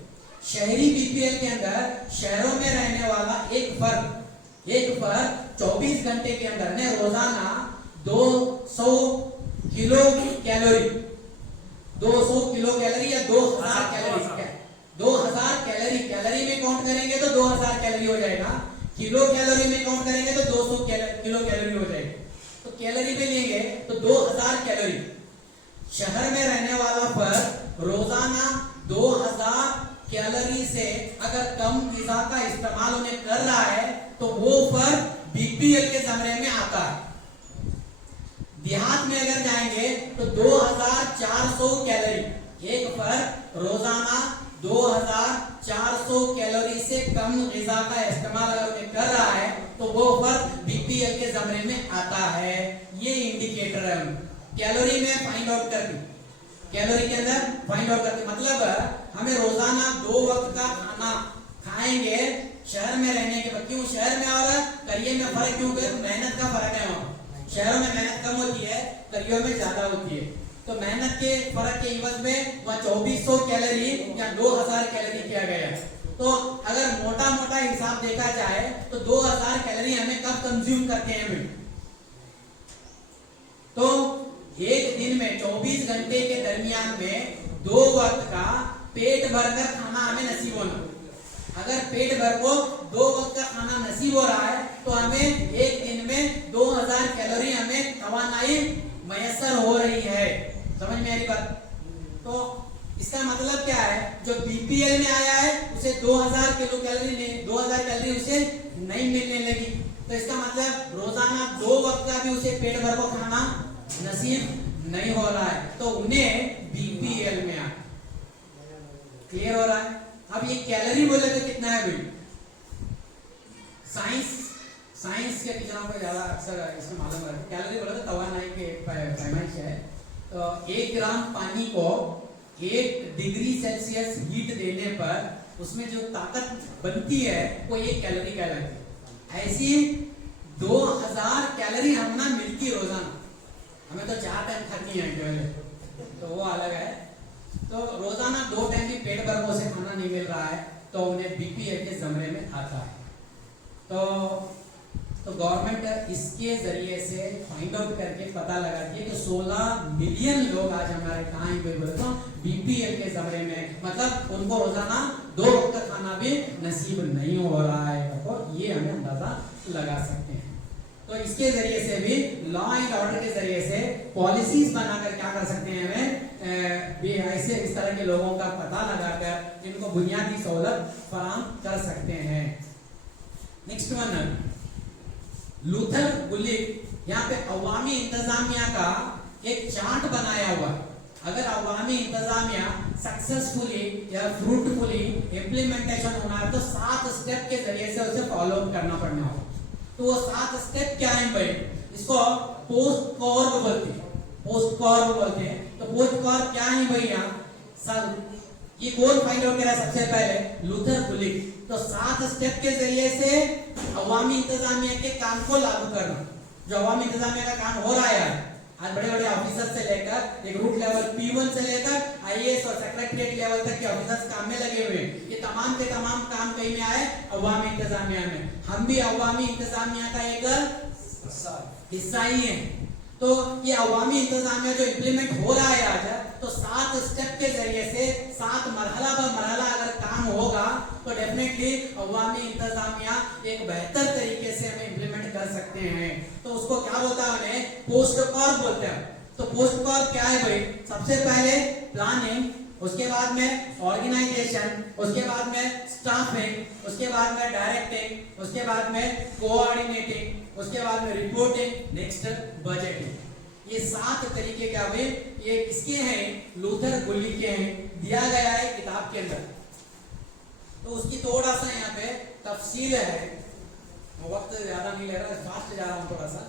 शहरी बीपीएल के अंदर शहरों में रहने वाला एक फर्द 24 घंटे के अंदर ने रोजाना 200 किलो कैलोरी, 200 किलो कैलोरी या 2000 कैलोरी, 2000 कैलोरी में काउंट करेंगे तो 2000 कैलोरी हो जाएगा, किलो कैलोरी में काउंट करेंगे तो 200 किलो कैलोरी हो जाएगा। तो कैलोरी में लेंगे तो 2000 कैलोरी। शहर में रहने वाला फर्द रोजाना 2000 कैलोरी से अगर कम ग़िज़ा का इस्तेमाल उन्हें कर रहा है तो वो फर्द बीपीएल के ज़मरे में आता है। देहात में अगर जाएंगे तो 2400 कैलोरी, एक फर्द रोजाना 2400 कैलोरी से कम ग़िज़ा का इस्तेमाल अगर उन्हें कर रहा है तो वो फर्द बीपीएल के ज़मरे में आता है। ये इंडिकेटर है, कैलोरी में फाइंड आउट करती, कैलोरी के अंदर फाइंड आउट करते, मतलब हमें रोजाना 2 वक्त का खाना खाएंगे शहर में रहने के बाद। क्यों शहर में और करियर में फर्क क्यों? मेहनत का फर्क है। वहाँ शहरों में मेहनत कम होती है, करियर में ज्यादा होती है, तो मेहनत के फर्क के इवज में वहाँ 2400 कैलोरी या 2000 कैलोरी किया गया है। तो अगर मोटा मोटा हिसाब देखा जाए तो 2000 कैलोरी हमें कब कंज्यूम करते हैं हमें, तो एक दिन में 24 घंटे के दरमियान में 2 वक्त का पेट भरकर खाना हमें नसीब होना। अगर पेट भर को 2 वक्त का खाना नसीब हो रहा है तो हमें एक दिन में 2000 कैलोरी हमें तवानाई मयसर हो रही है। समझ में आ रही बात? तो इसका मतलब क्या है, जो बीपीएल में आया है उसे 2000 किलो कैलोरी 2000 कैलोरी उसे नहीं मिलने लगी, तो इसका मतलब रोजाना 2 वक्त का भी उसे पेट भर को खाना नसीब नहीं हो रहा है, तो उन्हें बीपीएल में आ। क्लियर हो रहा है? अब ये कैलोरी बोले तो कितना है भाई? साइंस के टीचरों को ज्यादा अक्सर इसमें मालूम है। कैलोरी बोले तो तवानाई के पैमाइश है। तो 1 ग्राम पानी को 1 डिग्री सेल्सियस हीट देने पर उसमें जो ताकत बनती है वो 1 कैलोरी कहलाती है। ऐसी 2000 कैलोरी हमें मिलती रोजाना, हमें तो 4 टाइम खानी है केवल, तो वो अलग है। तो रोजाना 2 टाइम भी पेट भर को से खाना नहीं मिल रहा है तो उन्हें बीपीएल के ज़मरे में आता है। तो गवर्नमेंट इसके जरिए से फाइंड आउट करके पता लगाती है कि 16 मिलियन लोग आज हमारे कहाँ पे बोले तो बीपीएल के ज़मरे में, मतलब उनको रोजाना 2 वक्त का खाना भी नसीब नहीं हो रहा है, तो ये हमें अंदाजा लगा सकते हैं। तो इसके जरिए से भी लॉ एंड ऑर्डर के जरिए से पॉलिसीज बनाकर क्या कर सकते हैं, हमें ऐसे इस तरह के लोगों का पता लगाकर जिनको बुनियादी सहूलत फराहम कर सकते हैं। नेक्स्ट वन, लूथर गुलिक यहाँ पे अवामी इंतजामिया का एक चार्ट बनाया हुआ। अगर अवामी इंतजामिया सक्सेसफुली या फ्रूटफुली इम्प्लीमेंटेशन होना है तो 7 स्टेप के जरिए से उसे फॉलो करना पड़ना होगा। तो वो 7 स्टेप क्या है भाई, इसको पोस्ट कॉर्ब बोलते हैं, पोस्ट कॉर्ब बोलते हैं। तो पोस्ट कॉर्ब क्या है भाई, यहाँ सब ये कौन फाइंड आउट करा सबसे पहले, लूथर गुलिक। तो 7 स्टेप के जरिए से अवामी इंतजामिया के काम को लागू करना। जो अवामी इंतजामिया का काम हो रहा है आज बड़े बड़े ऑफिसर से लेकर एक रूट लेवल P1 से लेकर आईएएस और सेक्रेटरीट लेवल तक के ऑफिसर्स काम में लगे हुए हैं। ये तमाम के तमाम काम कहीं में आए, अवामी इंतजामिया में। हम भी अवामी इंतजामिया का एक हिस्सा ही है। तो ये अवामी इंतजामिया जो इम्प्लीमेंट हो रहा है आज, तो 7 स्टेप के जरिए से 7 मरहला ब मरहला अगर काम होगा तो डेफिनेटली अवामी इंतजामिया एक बेहतर तरीके से हमें इम्प्लीमेंट कर सकते हैं। तो उसको क्या बोलता है, उन्हें पोस्ट कॉर्प बोलते हैं। तो पोस्ट कॉर्प क्या है भाई, सबसे पहले प्लानिंग, उसके बाद में ऑर्गेनाइजेशन, उसके बाद में स्टाफिंग, उसके बाद में डायरेक्टिंग, उसके बाद में कोऑर्डिनेटिंग, उसके बाद में रिपोर्टिंग, नेक्स्ट बजटिंग। ये 7 तरीके क्या हुए, ये किसके हैं, लूथर गुल्ली के हैं, दिया गया है किताब के अंदर। तो उसकी थोड़ा सा यहाँ पे तफसील है, वक्त ज्यादा नहीं ले रहा, फास्ट जा रहा हूँ थोड़ा सा।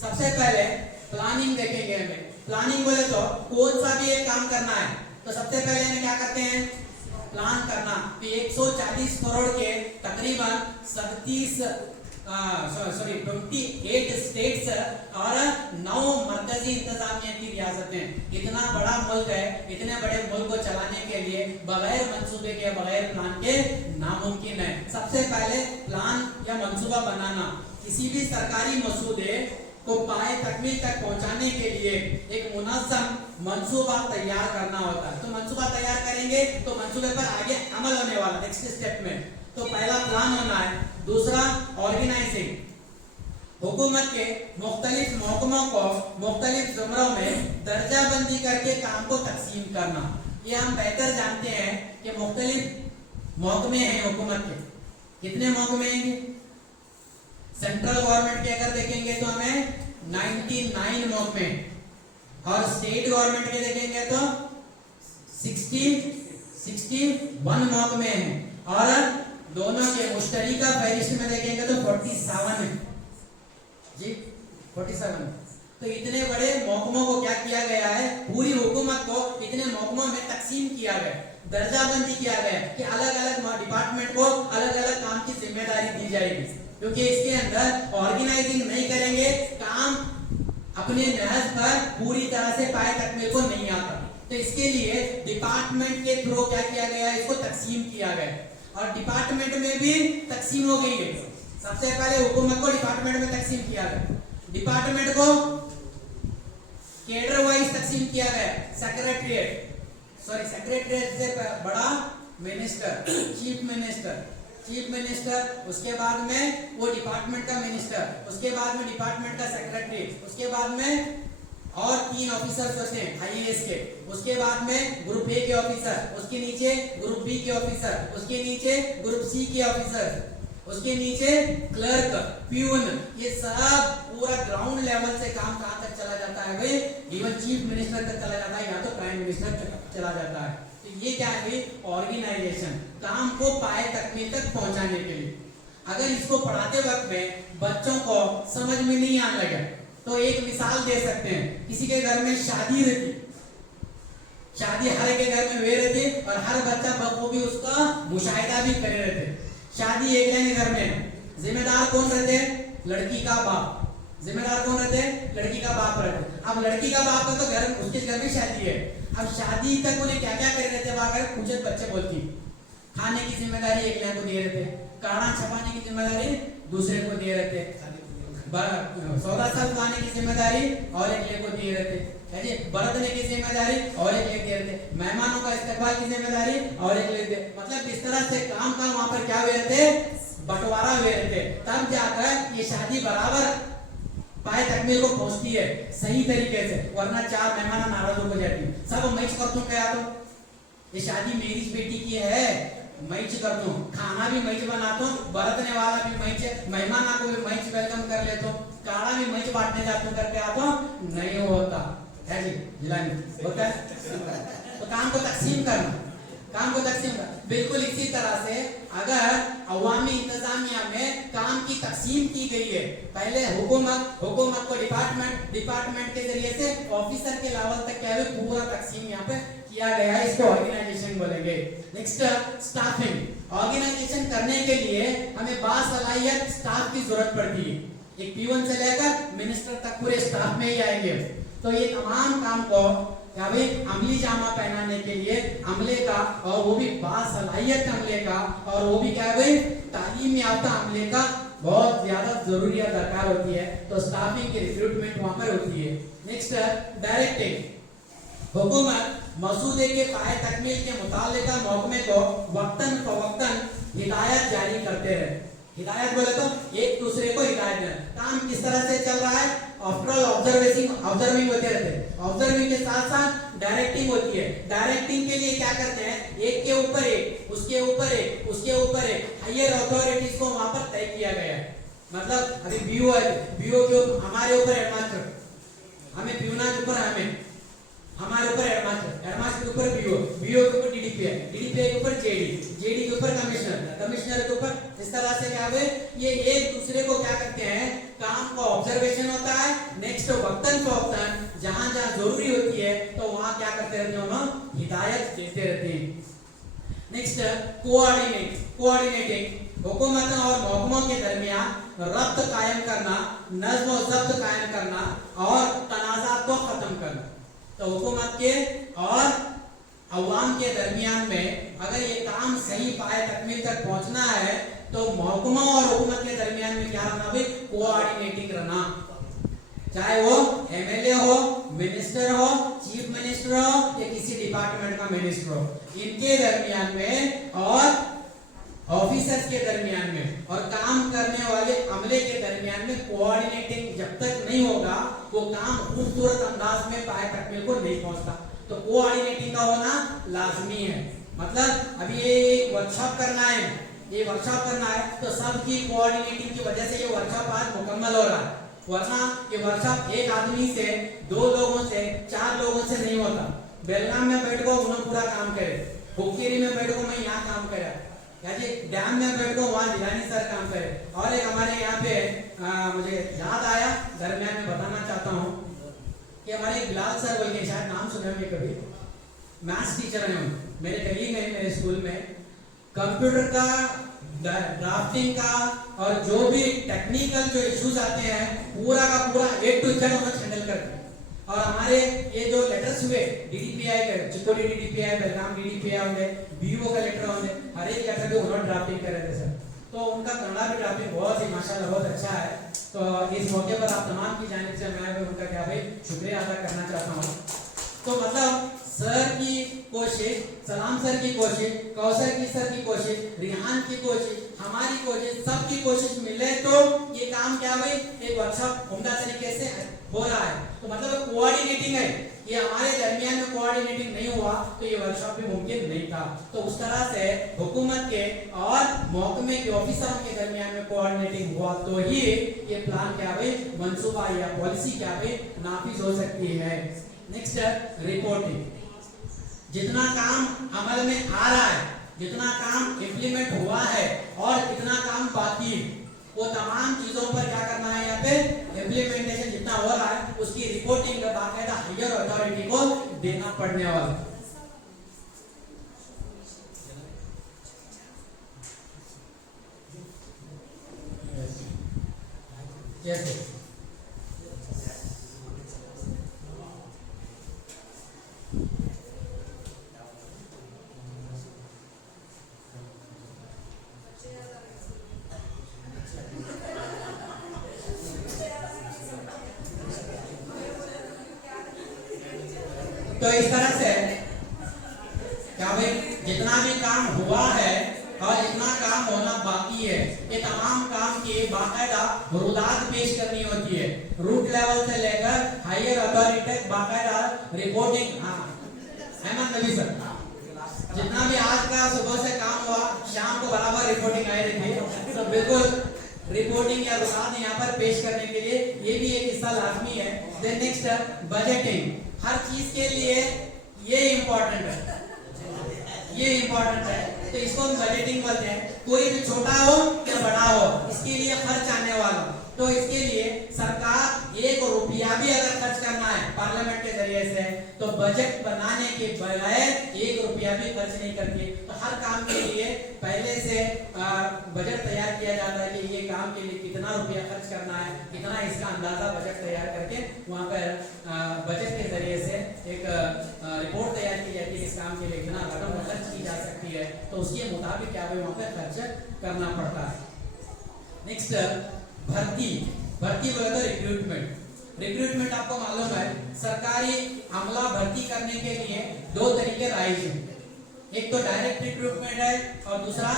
सबसे पहले प्लानिंग देखेंगे हमें। प्लानिंग बोले तो कौन सा भी एक काम करना है तो सबसे पहले हमें क्या करते हैं, प्लान करना। 140 करोड़ के तकरीबन 28 स्टेट्स और 9 मरकजी इंतजामिया की रियासतें। इतना बड़ा मुल्क है, इतने बड़े मुल्क को चलाने के लिए बगैर मंसूबे के, बगैर प्लान के नामुमकिन है। सबसे पहले प्लान या मंसूबा बनाना। किसी भी सरकारी मसूदे को पाए तकमील तक पहुंचाने के लिए एक मुनज़्ज़म मंसूबा तैयार करना होता है। तो मंसूबा तैयार करेंगे तो मंसूबे पर आगे अमल होने वाला नेक्स्ट स्टेप में। तो पहला प्लान होना है, दूसरा ऑर्गेनाइजिंग, हुकूमत के मुख्तलिफ महकमों को मुख्तलिफ ज़ुमरों में दर्जाबंदी करके काम को तकसीम करना। ये हम बेहतर जानते हैं कि मुख्तलिफ महकमे हैं हुकूमत के। कितने महकमे हैं? सेंट्रल गवर्नमेंट के अगर देखेंगे तो हमें 99 महकमे, और स्टेट गवर्नमेंट के देखेंगे तो 61 महकमे हैं, और दोनों के मुश्तरका फहरिस्त में देखेंगे तो 47 है जी, 47। तो इतने बड़े महकमों को क्या किया गया है, पूरी हुकूमत को इतने महकमों में तकसीम किया गया, दर्जाबंदी किया गया कि अलग अलग डिपार्टमेंट को अलग अलग काम की जिम्मेदारी दी जाएगी। क्योंकि इसके अंदर ऑर्गेनाइजिंग नहीं करेंगे, काम अपने नहज पर पूरी तरह से पाए तकमील को नहीं आता। तो इसके लिए डिपार्टमेंट के थ्रू क्या किया गया, इसको तकसीम किया गया, और डिपार्टमेंट में भी तकसीम हो गई है। सबसे पहले हुकूमत को डिपार्टमेंट में तकसीम किया गया, डिपार्टमेंट को कैडर वाइज तकसीम किया गया। सेक्रेटरीट से बड़ा मिनिस्टर, चीफ मिनिस्टर, उसके बाद में वो डिपार्टमेंट का मिनिस्टर, उसके बाद में डिपार्टमेंट का सेक्रेटरी, उसके बाद में और 3 ऑफिसर्स होते हैं आईएएस के, उसके बाद में ग्रुप ए के ऑफिसर, उसके नीचे ग्रुप बी के ऑफिसर, उसके नीचे ग्रुप सी के ऑफिसर, उसके नीचे क्लर्क, प्यून। ये सब पूरा ग्राउंड लेवल से काम कहां तक चला जाता है भाई, इवन चीफ मिनिस्टर तक चला जाता है, या तो प्राइम मिनिस्टर तक चला जाता है। तो ये क्या है भाई, ऑर्गेनाइजेशन, काम को पाए तकमील तक पहुंचाने के लिए। अगर इसको पढ़ाते वक्त में बच्चों को समझ में नहीं आने लगे तो एक मिसाल दे सकते हैं। किसी के घर में शादी रहती, शादी हर के घर में हुए रहती, और हर बच्चा बखूबी उसका मुशाहिदा भी करे रहते। शादी एक जन के घर में, जिम्मेदार कौन रहते, लड़की का बाप। जिम्मेदार कौन रहते, लड़की का बाप रहते। अब लड़की का बाप का तो घर, उसके घर में शादी है। अब शादी तक उन्हें क्या क्या कर रहे थे, अगर पूछे बच्चे बोलती, खाने की जिम्मेदारी एक जन को दे रहे थे, काढ़ा छपाने की जिम्मेदारी दूसरे को दे रहे थे, सौदा साल आने की जिम्मेदारी और एक को दे रहे थे, बरतने की जिम्मेदारी और एक दे रहे थे, मेहमानों का इस्तेमाल की जिम्मेदारी और एक लेते। मतलब इस तरह से काम वहां पर क्या हुए थे, बंटवारा हुए थे। तब जाकर ये शादी बराबर पाए तकमील को पहुंचती है सही तरीके से, वरना 4 मेहमान नाराज हो जाती। सब मैच कर दूं क्या, तो ये शादी मेरी बेटी की है, मैच कर दूं, खाना भी मैच बनाता हूं, बरतने वाला भी मैच, मेहमान को भी मैच वेलकम कर लेता हूं, काढ़ा भी मैच बांटने जाता हूं, करके आता हूं, नहीं होता है जी, जिलानी होता है। तो काम को तकसीम करना, काम को तकसीम करना। बिल्कुल इसी तरह से अगर अवामी इंतजामिया में काम की तकसीम की गई है। पहले हुकूमत को डिपार्टमेंट के जरिए से ऑफिसर के लेवल तक क्या है पूरा तकसीम यहाँ पे किया गया है। इसको ऑर्गेनाइजेशन बोलेंगे। Next staffing. ऑर्गेनाइजेशन करने के लिए हमें बासलाहियत स्टाफ की जरूरत पड़ती है। एक P1 से लेकर मिनिस्टर तक पूरे स्टाफ में ही आएंगे। तो ये तमाम काम को क्या भाई अमली जामा पहनाने के लिए अमले का, और वो भी बासलाहियत अमले का, और वो भी क्या है भाई तालीम याफ्ता अमले का बहुत ज्यादा जरूरी दरकार होती है। तो स्टाफिंग की रिक्रूटमेंट वहां पर होती है। Next directing. हुकूमत मसूदे के पाए तकमील के मुतालिका महकमे को वक्तन फवक्तन हिदायत जारी करते रहे। हिदायत बोले तो एक दूसरे को हिदायत देना, काम किस तरह से चल रहा है। आफ्टर ऑल ऑब्जर्विंग होते रहते हैं। ऑब्जर्विंग के साथ साथ डायरेक्टिंग होती है। डायरेक्टिंग के लिए क्या करते हैं, एक के ऊपर एक, उसके ऊपर एक, उसके ऊपर एक, हायर अथॉरिटीज को वहां पर तय किया गया है। मतलब अभी बीओ है, बीओ के हमारे ऊपर हेडमास्टर, हमें प्यूना के ऊपर हमारे ऊपर हेडमास्टर के ऊपर बीओ के ऊपर डीडीपीआई के ऊपर जेडी के ऊपर कमिश्नर के ऊपर। इस तरह से क्या है ये एक दूसरे को क्या करते हैं, काम का ऑब्जर्वेशन होता है। नेक्स्ट वक्तन फवक्तन जहां जहां जरूरी होती है तो वहां क्या करते रहते हैं, उन्हें हिदायत देते रहते हैं। Next coordinating. हुकूमत और महकमों के दरमियान रब्त कायम करना, नज़्म और ज़ब्त कायम करना और तनाज़ात को खत्म करना। तो हुकूमत के और अवाम के दरमियान में अगर ये काम सही पाए तकमील तक पहुंचना है तो महकमा और हुकूमत के दरमियान में क्या रहना भाई, कोऑर्डिनेटिंग रहना। चाहे वो एमएलए हो, मिनिस्टर हो, चीफ मिनिस्टर हो या किसी डिपार्टमेंट का मिनिस्टर हो, इनके दरमियान में और ऑफिसर्स के दरमियान में और काम करने वाले अमले के दरमियान में कोऑर्डिनेटिंग जब तक नहीं होगा वो काम खूबसूरत अंदाज में पाए तकमील को नहीं पहुंचता। तो कोऑर्डिनेटिंग का होना लाजमी है। मतलब अभी ये वर्कशॉप करना है, तो सबकी कोऑर्डिनेटिंग की वजह से ये वर्कशॉप आज मुकम्मल हो रहा है। वरना ये वर्कशॉप एक आदमी से, 2 लोगों से, 4 लोगों से नहीं होता। बेलगाम में बैठो उन्होंने पूरा काम करे, हुक्केरी में बैठो मैं यहाँ काम करा, या जी डैम में बैठो वहाँ जिलानी सर काम करे। और एक हमारे यहाँ पे मुझे याद आया, दरमियान में बताना चाहता हूँ कि हमारे बिलाल सर बोल के, शायद नाम सुने होंगे कभी, मैथ्स टीचर हैं, मेरे कलीग हैं मेरे स्कूल में। कंप्यूटर का ड्राफ्टिंग का और जो भी टेक्निकल जो इश्यूज आते हैं पूरा का पूरा A to Z उन्हें हैंडल करते हैं। और हमारे ये जो लेटर्स हुए डीडीपीआई के, चिकोड़ी डीडीपीआई, बेलगाम डीडीपीआई होंगे, बीओ का लेटर होंगे, हर एक लेटर के उन्होंने ड्राफ्टिंग कर रहे थे सर। तो उनका कन्नड़ा भी ड्राफ्टिंग बहुत ही माशाल्लाह बहुत अच्छा है। तो इस मौके पर आप तमाम की जानिब से मैं भी उनका क्या भाई शुक्रिया अदा करना चाहता हूँ। तो मतलब सर की कोशिश, सलाम सर की कोशिश, कौसर की सर की कोशिश, रिहान की कोशिश, हमारी कोशिश, सबकी कोशिश मिले तो ये काम क्या भाई एक वर्कशॉप उम्दा तरीके से हो रहा है। तो मतलब कोऑर्डिनेटिंग है, ये हमारे दरमियान में कोऑर्डिनेटिंग नहीं हुआ तो ये वर्कशॉप भी मुमकिन नहीं था। तो उस तरह से हुकूमत के और महकमे के ऑफिसरों के दरमियान में कोऑर्डिनेटिंग हुआ तो ही ये प्लान क्या भाई मंसूबा या पॉलिसी क्या भाई नाफिज हो सकती है। Next reporting. जितना काम अमल में आ रहा है, जितना काम इम्प्लीमेंट हुआ है और कितना काम बाकी, वो तमाम चीजों पर क्या करना है, यहाँ पे इम्प्लीमेंटेशन जितना हो रहा है उसकी रिपोर्टिंग बाकायदा हायर अथॉरिटी को देना पड़ने वाला। जैसे तो इस तरह से क्या भाई जितना भी काम हुआ है और जितना काम होना बाकी है, ये तमाम काम की बाकायदा रुदात पेश करनी होती है, रूट लेवल से लेकर हायर अथॉरिटी तक बाकायदा रिपोर्टिंग। हाँ अहमद नबी सर, जितना भी आज का सुबह से काम हुआ शाम को बराबर रिपोर्टिंग आई रही थी। तो बिल्कुल रिपोर्टिंग या रुदात यहाँ पर पेश करने के लिए ये भी एक हिस्सा लाजमी है। Then next budgeting. हर चीज के लिए ये इम्पोर्टेंट है, ये इम्पोर्टेंट है तो इसको हम बजटिंग बोलते हैं। कोई भी छोटा हो या बड़ा हो, इसके लिए खर्च आने वाला, तो इसके लिए सरकार 1 रुपया भी अगर खर्च करना है पार्लियामेंट के जरिए से, तो बजट बनाने के बगैर 1 रुपया भी खर्च नहीं करती। तो हर काम के लिए पहले से बजट तैयार किया जाता है कि ये काम के लिए कितना रुपया खर्च करना है, कितना इसका अंदाजा बजट तैयार करके वहाँ पर बजट के जरिए से एक रिपोर्ट तैयार की जाती है, इस काम के लिए इतना रकम खर्च की जा सकती है, तो उसके मुताबिक क्या वहाँ पर खर्च करना पड़ता है। नेक्स्ट भर्ती बोले तो रिक्रूटमेंट आपको मालूम है, सरकारी अमला भर्ती करने के लिए 2 तरीके राइज हैं। एक तो डायरेक्ट रिक्रूटमेंट है और दूसरा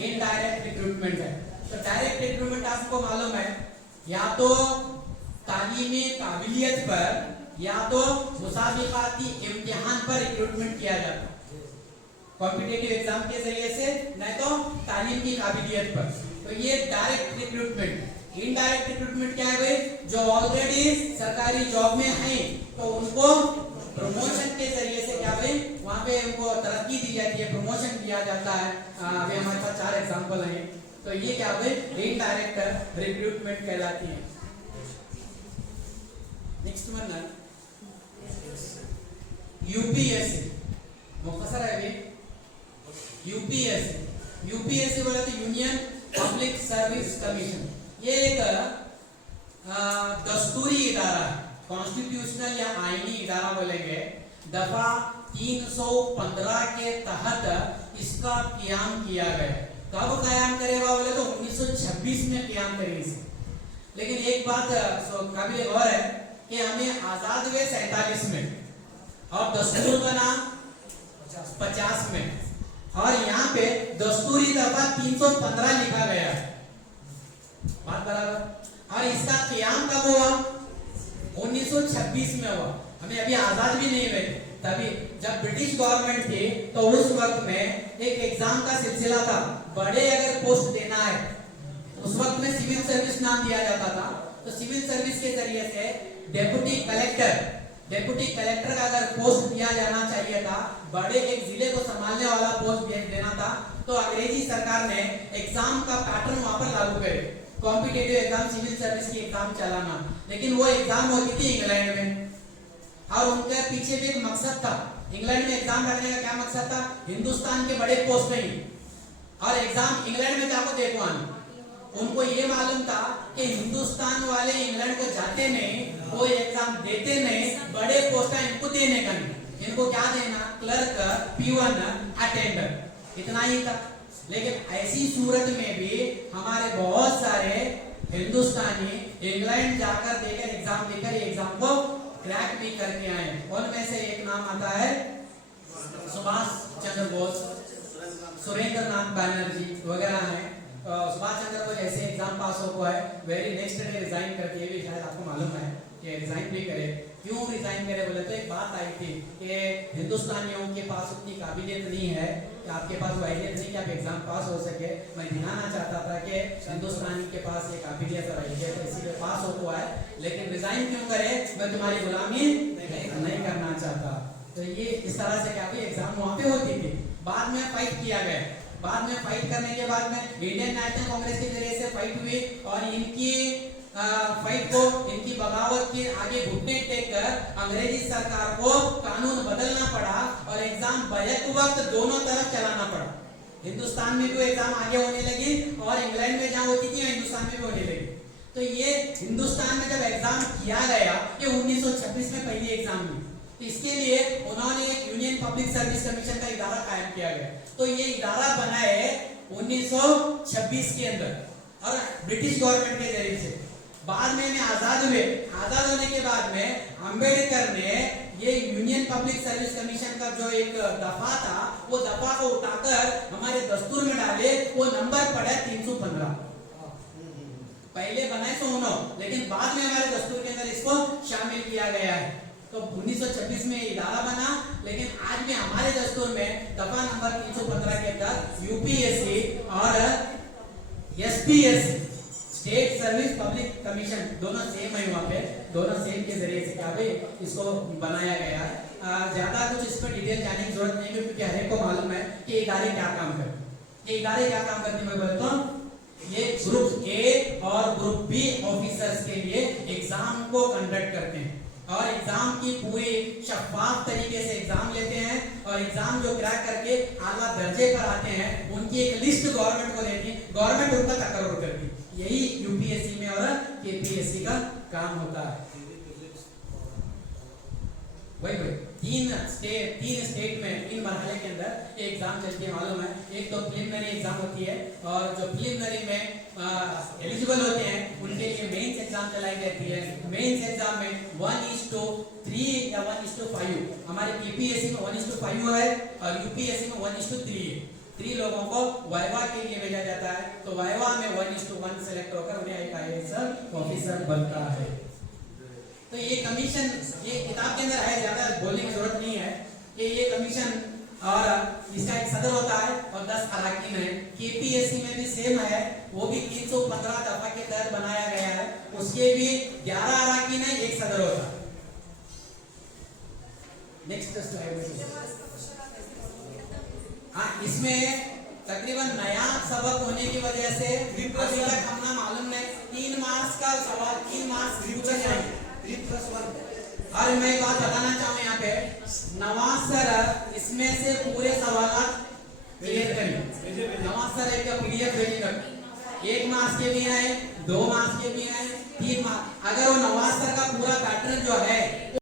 इनडायरेक्ट रिक्रूटमेंट है। तो डायरेक्ट रिक्रूटमेंट आपको मालूम है, या तो तालीमी काबिलियत पर या तो मुसाबिकाती इम्तिहान पर रिक्रूटमेंट किया जाता है, कॉम्पिटिटिव एग्जाम के जरिए से, नहीं तो तालीम की काबिलियत पर। तो ये डायरेक्ट रिक्रूटमेंट। इनडायरेक्ट रिक्रूटमेंट क्या है, जो ऑलरेडी सरकारी जॉब में है तो उनको प्रमोशन के जरिए से क्या है, वहां पे उनको तरक्की दी जाती है, प्रमोशन दिया जाता है। अभी हमारे पास 4 एग्जांपल हैं, तो ये क्या है, इनडायरेक्ट रिक्रूटमेंट कहलाती है। नेक्स्ट वन है यूपीएससी, मुख्तसर है अभी यूपीएससी बोले तो यूनियन पब्लिक सर्विस कमीशन। ये एक दस्तूरी इदारा है, कॉन्स्टिट्यूशनल या आईनी इदारा बोलेंगे। दफा 315 के तहत इसका क़याम किया गया। कब क़याम करेगा बोले तो 1926 में क़याम करेगी इसे। लेकिन एक बात काबिल गौर है कि हमें आजाद हुए 47 में और दस्तूर का नाम 50 में, और यहाँ पे दस्तूरी दफा 315 लिखा गया है, बात बराबर। और इसका क़याम कब हुआ, 1926 में हुआ। हमें अभी आजाद भी नहीं हुए, तभी जब ब्रिटिश गवर्नमेंट थी तो उस वक्त में एक एग्जाम का सिलसिला था। बड़े अगर पोस्ट देना है, उस वक्त में सिविल सर्विस नाम दिया जाता था, तो सिविल सर्विस के जरिए से डेप्यूटी कलेक्टर का अगर पोस्ट दिया जाना चाहिए था, बड़े एक जिले को संभालने वाला पोस्ट देना था, तो अंग्रेजी सरकार ने एग्जाम का पैटर्न वहां पर लागू करे, कॉम्पिटिटिव एग्जाम, सिविल सर्विस की एग्जाम चलाना। लेकिन वो एग्जाम होती थी इंग्लैंड में, और उनके पीछे भी एक मकसद था। इंग्लैंड में एग्जाम रखने का क्या मकसद था, हिंदुस्तान के बड़े पोस्ट नहीं, और एग्जाम इंग्लैंड में जाको देखो आना। उनको ये मालूम था कि हिंदुस्तान वाले इंग्लैंड को जाते नहीं, वो एग्जाम देते नहीं, बड़े पोस्ट इनको देने का नहीं, इनको क्या देना, क्लर्क, पीवन, अटेंडर, इतना ही था। लेकिन ऐसी सूरत में भी हमारे बहुत सारे हिंदुस्तानी इंग्लैंड जाकर देकर एग्जाम देकर एग्जाम को क्रैक भी करके आए। उनमें से एक नाम आता है सुभाष चंद्र बोस, सुरेंद्र नाथ बैनर्जी वगैरह हैं। सुभाष चंद्र बोस ऐसे एग्जाम पास हो है, वेरी नेक्स्ट डे रिजाइन करके, ये भी शायद आपको मालूम है कि रिजाइन भी करे। क्यों रिजाइन करे बोले तो एक बात आई थी कि हिंदुस्तानियों के पास उतनी काबिलियत नहीं है कि आपके पास वो अहलियत नहीं कि आप एग्जाम पास हो सके। मैं दिखाना चाहता था कि हिंदुस्तानी के पास ये काबिलियत और अहलियत है, इसीलिए पास हो हुआ है, लेकिन रिजाइन क्यों करे, मैं तुम्हारी गुलामी नहीं करना चाहता। तो ये इस तरह से क्या एग्जाम वहां पे होती थी। बाद में फाइट किया गया, बाद में फाइट करने के बाद में इंडियन नेशनल कांग्रेस के जरिए से फाइट हुई, और इनकी फाइट को, इनकी बगावत के आगे घुटने टेक कर अंग्रेजी सरकार को कानून बदलना पड़ा, और एग्जाम बैक वक्त दोनों तरफ चलाना पड़ा। हिंदुस्तान में भी एग्जाम आगे होने लगी, और इंग्लैंड में जहां होती थी हिंदुस्तान में भी होने लगी। तो ये हिंदुस्तान में जब एग्जाम किया गया, ये 1926 में पहली एग्जाम हुई, तो इसके लिए उन्होंने एक यूनियन पब्लिक सर्विस कमीशन का इदारा कायम किया गया। तो ये इदारा बना है 1926 के अंदर, और ब्रिटिश गवर्नमेंट के जरिए से। बाद में आजाद हुए, आजाद होने के बाद में अंबेडकर ने ये यूनियन पब्लिक सर्विस कमीशन का जो एक दफा था, वो दफा को उठाकर हमारे दस्तूर में डाले, वो नंबर पड़ा 315। पहले बनाए 109, लेकिन बाद में हमारे दस्तूर के अंदर इसको शामिल किया गया है। तो 1926 में इदारा बना, लेकिन आज में हमारे दस्तूर में दफा नंबर 315 के अंदर यूपीएससी और SPSC, state service public commission, दोनों सेम है। वहां पे दोनों सेम के जरिए से क्या इसको बनाया गया है। ज्यादा कुछ इस पर डिटेल जाने की जरूरत नहीं है, क्योंकि हर एक को मालूम है कि इदारे क्या काम करते हैं। ये इदारे क्या काम करते हैं मैं बोलता हूँ, ये ग्रुप ए और ग्रुप बी ऑफिसर्स के लिए एग्जाम को कंडक्ट करते हैं और एग्जाम की पूरी शफाफ तरीके से एग्जाम लेते हैं और एग्जाम जो क्रैक करके आला दर्जे पर आते हैं उनकी एक लिस्ट गवर्नमेंट को देती है, गवर्नमेंट उनका तकर्रुर करती है। यही यूपीएससी में और केपीएससी का काम होता है। वही तीन स्टेट में 3 मरहले के अंदर एग्जाम चलती है मालूम है। एक तो प्रिलिमिनरी एग्जाम होती है और जो प्रिलिमिनरी में एलिजिबल होते हैं उनके लिए मेंस एग्जाम चलाई जाती है। मेंस एग्जाम में 1:3 या 1:5 हमारे केपीएससी में 1:5 है और यूपीएससी में 1:3 है। 3 लोगों को वाइवा के लिए भेजा जाता है, तो वाइवा में 1:1 सेलेक्ट होकर उन्हें एक आईएएस ऑफिसर बनता है। तो ये कमीशन, ये किताब के अंदर है, ज्यादा बोलने की जरूरत नहीं है कि ये कमीशन और इसका एक सदर होता है और 10 अराकीन है। केपीएससी में भी सेम है, वो भी 315 दफा के तहत बनाया गया है, उसके भी 11 अराकीन है, एक सदर होता है। Next slide. हाँ, इसमें तकरीबन नया सबक होने की वजह से अभी तक हमने मालूम नहीं 3 मार्क्स का सवाल 3 मार्क्स पूछे जाएंगे। 3+1 और मैं एक बात बताना चाहूँ यहाँ पे, नवाज सर इसमें से पूरे सवाल क्लियर करेंगे। नवाज सर एक पीडीएफ भेजेंगे, 1 मार्क्स के भी हैं, 2 मार्क्स के भी हैं, 3 मार्क्स। अगर वो नवाज सर का पूरा पैटर्न जो है